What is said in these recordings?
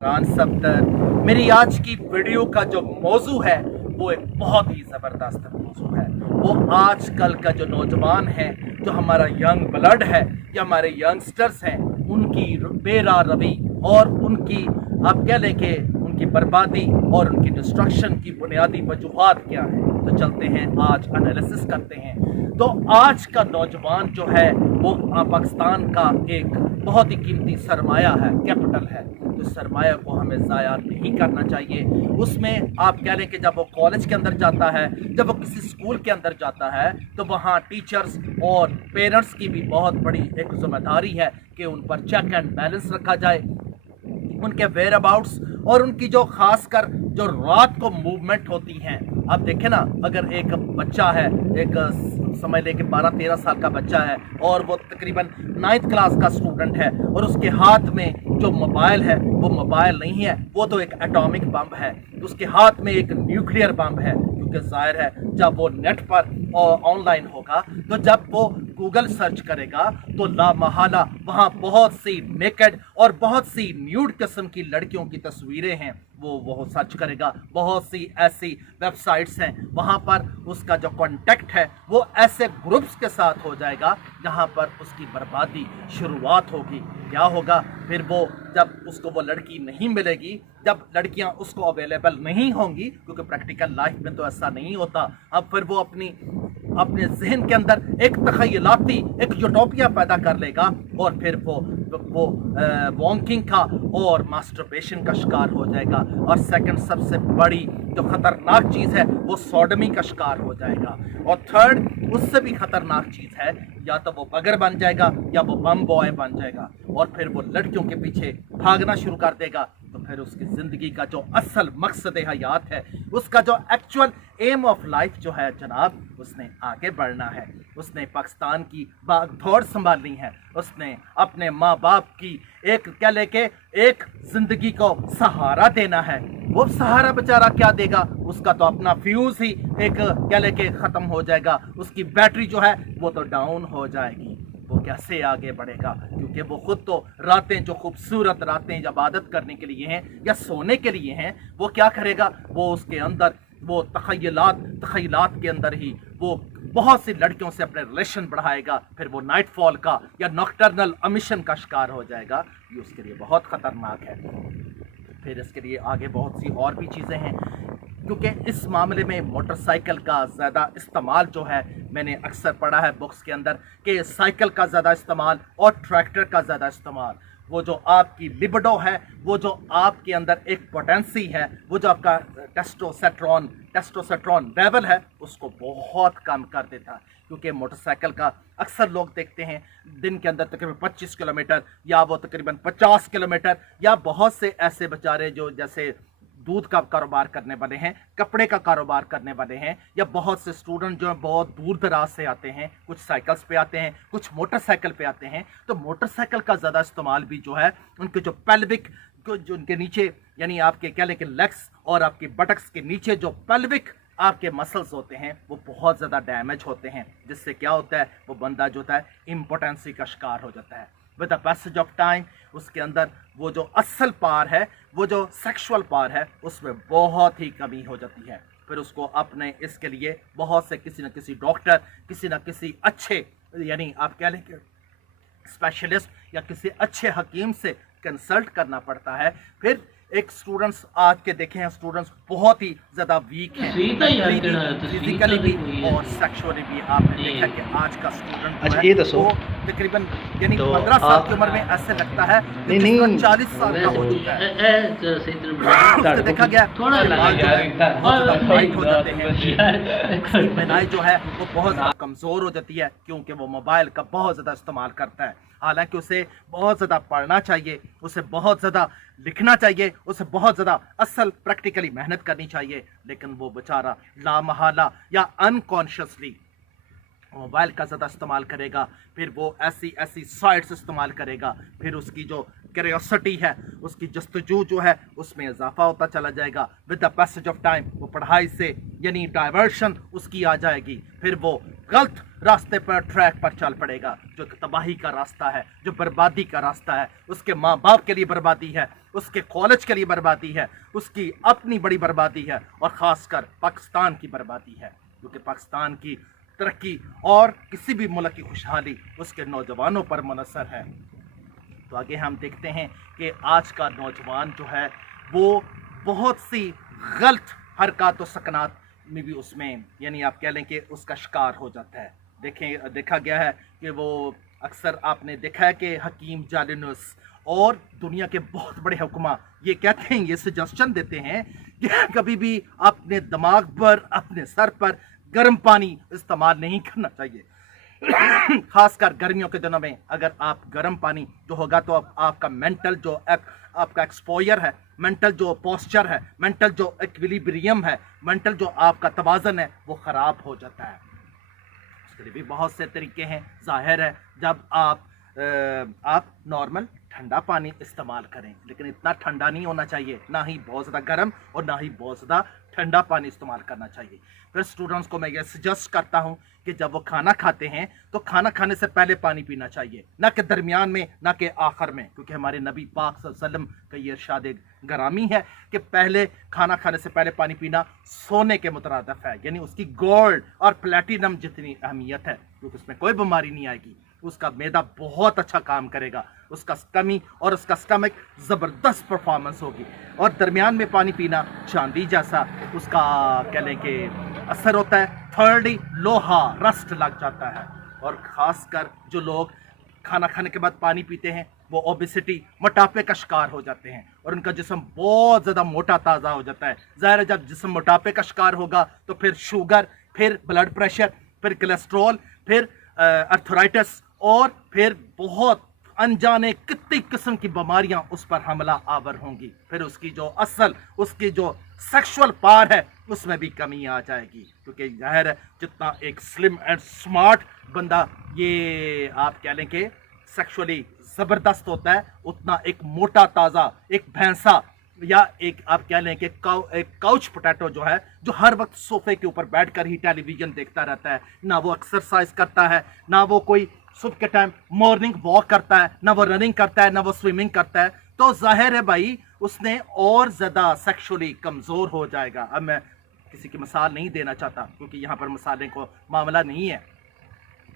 खान सफ्दर। मेरी आज की वीडियो का जो मौजू है वो एक बहुत ही ज़बरदस्त मौजू है। वो आजकल का जो नौजवान है, जो हमारा यंग ब्लड है या हमारे यंगस्टर्स हैं, उनकी बेरा रवि और उनकी आप कह लें कि उनकी बर्बादी और उनकी डिस्ट्रक्शन की बुनियादी वजूहात क्या है। तो चलते हैं आज एनालिसिस करते हैं। तो आज का नौजवान जो है वो पाकिस्तान का एक बहुत ही कीमती सरमाया है, कैपिटल है। तो सरमाया को हमें ज़ाया नहीं करना चाहिए। उसमें आप कह लें कि जब वो कॉलेज के अंदर जाता है, जब वो किसी स्कूल के अंदर जाता है, तो वहाँ टीचर्स और पेरेंट्स की भी बहुत बड़ी एक जिम्मेदारी है कि उन पर चेक एंड बैलेंस रखा जाए। उनके वेयर अबाउट्स और उनकी जो खासकर जो रात को मूवमेंट होती हैं, आप देखें ना, अगर एक बच्चा है, एक समझ लें कि 12-13 साल का बच्चा है और वो तकरीबन 9th क्लास का स्टूडेंट है और उसके हाथ में जो मोबाइल है वो मोबाइल नहीं है, वो तो एक एटॉमिक बम है। उसके हाथ में एक न्यूक्लियर बम है, क्योंकि जाहिर है जब वो नेट पर ऑनलाइन होगा, तो जब वो गूगल सर्च करेगा तो लामहला वहाँ बहुत सी नेकेड और बहुत सी न्यूड किस्म की लड़कियों की तस्वीरें हैं, वो सर्च करेगा। बहुत सी ऐसी वेबसाइट्स हैं, वहाँ पर उसका जो कॉन्टेक्ट है वो ऐसे ग्रुप्स के साथ हो जाएगा जहाँ पर उसकी बर्बादी शुरुआत होगी। क्या होगा फिर? वो जब उसको वो लड़की नहीं मिलेगी, जब लड़कियां उसको अवेलेबल नहीं होंगी, क्योंकि प्रैक्टिकल लाइफ में तो ऐसा नहीं होता, अब फिर वो अपने जहन के अंदर एक तखयलाती एक यूटोपिया पैदा कर लेगा और फिर वो वॉन्किंग का और मास्टरबेशन का शिकार हो जाएगा। और सेकंड सबसे बड़ी जो खतरनाक चीज़ है वो सोडमी का शिकार हो जाएगा। और थर्ड उससे भी खतरनाक चीज़ है, या तो वो बगर बन जाएगा या वो बम बॉय बन जाएगा और फिर वो लड़कियों के पीछे भागना शुरू कर देगा। तो फिर उसकी ज़िंदगी का जो असल मकसद हयात है, उसका जो एक्चुअल एम ऑफ लाइफ जो है जनाब, उसने आगे बढ़ना है, उसने पाकिस्तान की भागदौड़ संभालनी है, उसने अपने माँ बाप की एक कह लेके एक ज़िंदगी को सहारा देना है। वो सहारा बेचारा क्या देगा? उसका तो अपना फ्यूज़ ही एक कह लेके ख़त्म हो जाएगा, उसकी बैटरी जो है वो तो डाउन हो जाएगी। वो कैसे आगे बढ़ेगा? क्योंकि वो खुद तो रातें, जो खूबसूरत रातें इबादत करने के लिए हैं या सोने के लिए हैं, वो क्या करेगा? वो उसके अंदर वो तखयलात के अंदर ही वो बहुत सी लड़कियों से अपने रिलेशन बढ़ाएगा, फिर वो नाइटफॉल का या नॉकटर्नल अमिशन का शिकार हो जाएगा। ये उसके लिए बहुत ख़तरनाक है। फिर इसके लिए आगे बहुत सी और भी चीज़ें हैं, क्योंकि इस मामले में मोटरसाइकिल का ज़्यादा इस्तेमाल जो है, मैंने अक्सर पढ़ा है बुक्स के अंदर कि साइकिल का ज़्यादा इस्तेमाल और ट्रैक्टर का ज़्यादा इस्तेमाल, वो जो आपकी लिबिडो है, वो जो आपके अंदर एक पोटेंसी है, वो जो आपका टेस्टोस्टेरोन लेवल है, उसको बहुत कम कर देता है। क्योंकि मोटरसाइकिल का अक्सर लोग देखते हैं दिन के अंदर तकरीबन 25 किलोमीटर या वो तकरीबन 50 किलोमीटर, या बहुत से ऐसे बेचारे जो जैसे दूध का कारोबार करने वाले हैं, कपड़े का कारोबार करने वाले हैं, या बहुत से स्टूडेंट जो हैं बहुत दूर दराज से आते हैं, कुछ साइकिल्स पे आते हैं, कुछ मोटरसाइकिल पे आते हैं। तो मोटरसाइकिल का ज़्यादा इस्तेमाल भी जो है, उनके जो पेल्विक जो उनके नीचे यानी आपके क्या लेकिन लेग्स और आपकी बटक्स के नीचे जो पेल्विक आपके मसल्स होते हैं वो बहुत ज़्यादा डैमेज होते हैं, जिससे क्या होता है, वो बंदा जो होता है इम्पोटेंसी का शिकार हो जाता है। With the passage of time उसके अंदर वो जो असल पार है, वो जो सेक्सुअल पार है, उसमें बहुत ही कमी हो जाती है। फिर उसको अपने इसके लिए बहुत से किसी न किसी डॉक्टर, किसी न किसी अच्छे यानी आप कह लें कि स्पेशलिस्ट या किसी अच्छे हकीम से कंसल्ट करना पड़ता है। फिर एक स्टूडेंट्स आज के देखे हैं, स्टूडेंट्स बहुत ही ज़्यादा वीक हैं, फिजिकली भी और सेक्सुअली भी। आपने देखा कि आज का स्टूडेंट जो है वो तकरीबन यानी 15 साल की उम्र में ऐसे लगता है कि 40 साल का हो चुका है। देखा गया बहुत ज़्यादा ब्राइट हो जाते हैं, महिलाएं जो है वो बहुत ज़्यादा कमज़ोर हो जाती है, क्योंकि वो मोबाइल का बहुत ज़्यादा इस्तेमाल करता है। हालांकि उसे बहुत ज़्यादा पढ़ना चाहिए, उसे बहुत ज़्यादा लिखना चाहिए, उसे बहुत ज़्यादा असल प्रैक्टिकली मेहनत करनी चाहिए, लेकिन वो बेचारा लामहला या अनकॉन्शियसली मोबाइल का ज़्यादा इस्तेमाल करेगा। फिर वो ऐसी साइट्स इस्तेमाल करेगा, फिर उसकी जो क्यूरियोसिटी है, उसकी जस्तजू जो है, उसमें इजाफा होता चला जाएगा। With the passage of time वो पढ़ाई से यानी डाइवर्शन उसकी आ जाएगी, फिर वो गलत रास्ते पर, ट्रैक पर चल पड़ेगा, जो तबाही का रास्ता है, जो बर्बादी का रास्ता है। उसके माँ बाप के लिए बर्बादी है, उसके कॉलेज के लिए बर्बादी है, उसकी अपनी बड़ी बर्बादी है, और ख़ासकर पाकिस्तान की बर्बादी है, क्योंकि पाकिस्तान की तरक्की और किसी भी मुल्क की खुशहाली उसके नौजवानों पर मुनहसर है। तो आगे हम देखते हैं कि आज का नौजवान जो है वो बहुत सी गलत हरकत और सकनात में भी उसमें, यानी आप कह लें कि उसका शिकार हो जाता है। देखा गया है कि वो अक्सर आपने देखा है कि हकीम जालिनुस और दुनिया के बहुत बड़े हुक्मा ये कहते हैं, ये सजेशन देते हैं कि कभी भी अपने दिमाग पर, अपने सर पर गर्म पानी इस्तेमाल नहीं करना चाहिए। खासकर गर्मियों के दिनों में अगर आप गर्म पानी जो होगा तो आपका मेंटल जो आपका एक्सपोजर है, मेंटल जो पोस्चर है, मेंटल जो इक्विलिब्रियम है, मेंटल जो आपका तवाज़न है वो ख़राब हो जाता है। उसके लिए भी बहुत से तरीके हैं। ज़ाहिर है जब आप नॉर्मल ठंडा पानी इस्तेमाल करें, लेकिन इतना ठंडा नहीं होना चाहिए, ना ही बहुत ज़्यादा गर्म और ना ही बहुत ज़्यादा ठंडा पानी इस्तेमाल करना चाहिए। फिर स्टूडेंट्स को मैं ये सजेस्ट करता हूँ कि जब वो खाना खाते हैं तो खाना खाने से पहले पानी पीना चाहिए, ना कि दरमियान में, ना कि आखिर में, क्योंकि हमारे नबी पाक सल्लल्लाहु अलैहि वसल्लम का ये इरशाद गरामी है कि पहले खाना खाने से पहले पानी पीना सोने के मुतरादिफ है, यानी उसकी गोल्ड और प्लेटिनम जितनी अहमियत है, क्योंकि उसमें कोई बीमारी नहीं आएगी, उसका मैदा बहुत अच्छा काम करेगा, उसका स्टमी और उसका स्टमक ज़बरदस्त परफॉर्मेंस होगी। और दरमियान में पानी पीना चांदी जैसा उसका कह लें कि असर होता है। थर्डली लोहा रस्ट लग जाता है, और ख़ासकर जो लोग खाना खाने के बाद पानी पीते हैं वो ओबेसिटी, मोटापे का शिकार हो जाते हैं, और उनका जिस्म बहुत ज़्यादा मोटा ताज़ा हो जाता है। ज़ाहिर है जब जिस्म मोटापे का शिकार होगा तो फिर शुगर, फिर ब्लड प्रेशर, फिर कोलेस्ट्रॉल, फिर अर्थराइटिस, और फिर बहुत अनजाने कितनी किस्म की बीमारियां उस पर हमला आवर होंगी। फिर उसकी जो सेक्सुअल पावर है उसमें भी कमी आ जाएगी, क्योंकि जाहिर है जितना एक स्लिम एंड स्मार्ट बंदा ये आप कह लें कि सेक्सुअली ज़बरदस्त होता है, उतना एक मोटा ताज़ा, एक भैंसा, या एक आप कह लें कि एक काउच पोटैटो जो है, जो हर वक्त सोफे के ऊपर बैठकर ही टेलीविज़न देखता रहता है, ना वो एक्सरसाइज करता है, ना वो कोई सुबह के टाइम मॉर्निंग वॉक करता है, ना वो रनिंग करता है, ना वो स्विमिंग करता है, तो जाहिर है भाई उसने और ज़्यादा सेक्सुअली कमज़ोर हो जाएगा। अब मैं किसी की मिसाल नहीं देना चाहता क्योंकि यहाँ पर मिसालें को मामला नहीं है,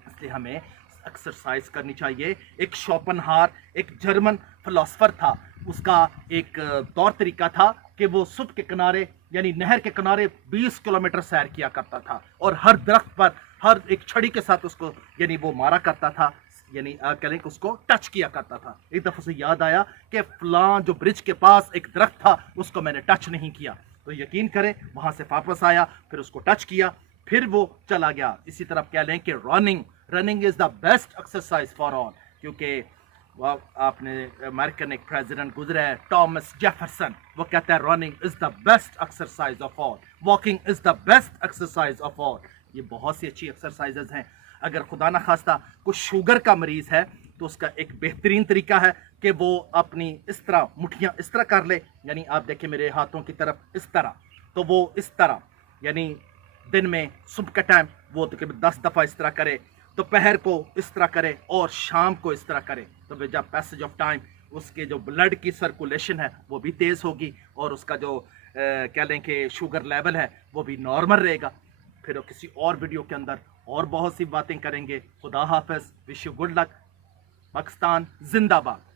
इसलिए हमें एक्सरसाइज करनी चाहिए। एक शोपेनहावर, एक जर्मन फिलोसफर था, उसका एक तौर तरीका था कि वो सुबह के किनारे यानी नहर के किनारे 20 किलोमीटर सैर किया करता था, और हर दरख्त पर हर एक छड़ी के साथ उसको यानी वो मारा करता था, यानी कह लें कि उसको टच किया करता था। एक दफ़ा से याद आया कि फलां जो ब्रिज के पास एक दरख्त था उसको मैंने टच नहीं किया, तो यकीन करें वहाँ से वापस आया, फिर उसको टच किया, फिर वो चला गया। इसी तरह कह लें कि running is the best exercise for all, क्योंकि आपने अमेरिकन एक प्रेसिडेंट गुजरा है थॉमस जेफरसन, वो कहता है running is the best exercise of all, walking is the best exercise of all. ये बहुत सी अच्छी एक्सरसाइजेज हैं। अगर खुदा न खास्ता कुछ शुगर का मरीज़ है तो उसका एक बेहतरीन तरीका है कि वो अपनी इस तरह मुट्ठियाँ इस तरह कर ले, यानी आप देखें मेरे हाथों की तरफ इस तरह, तो वो इस तरह यानी दिन में सुबह का टाइम वो तकरीबन 10 दफ़ा इस तरह करे, दोपहर को इस तरह करे और शाम को इस तरह करे, तो जब पैसेज ऑफ टाइम उसके जो ब्लड की सर्कुलेशन है वो भी तेज़ होगी और उसका जो कह लें कि शुगर लेवल है वो भी नॉर्मल रहेगा। फिर किसी और वीडियो के अंदर और बहुत सी बातें करेंगे। खुदा हाफिज़, wish you good luck. Pakistan जिंदाबाद।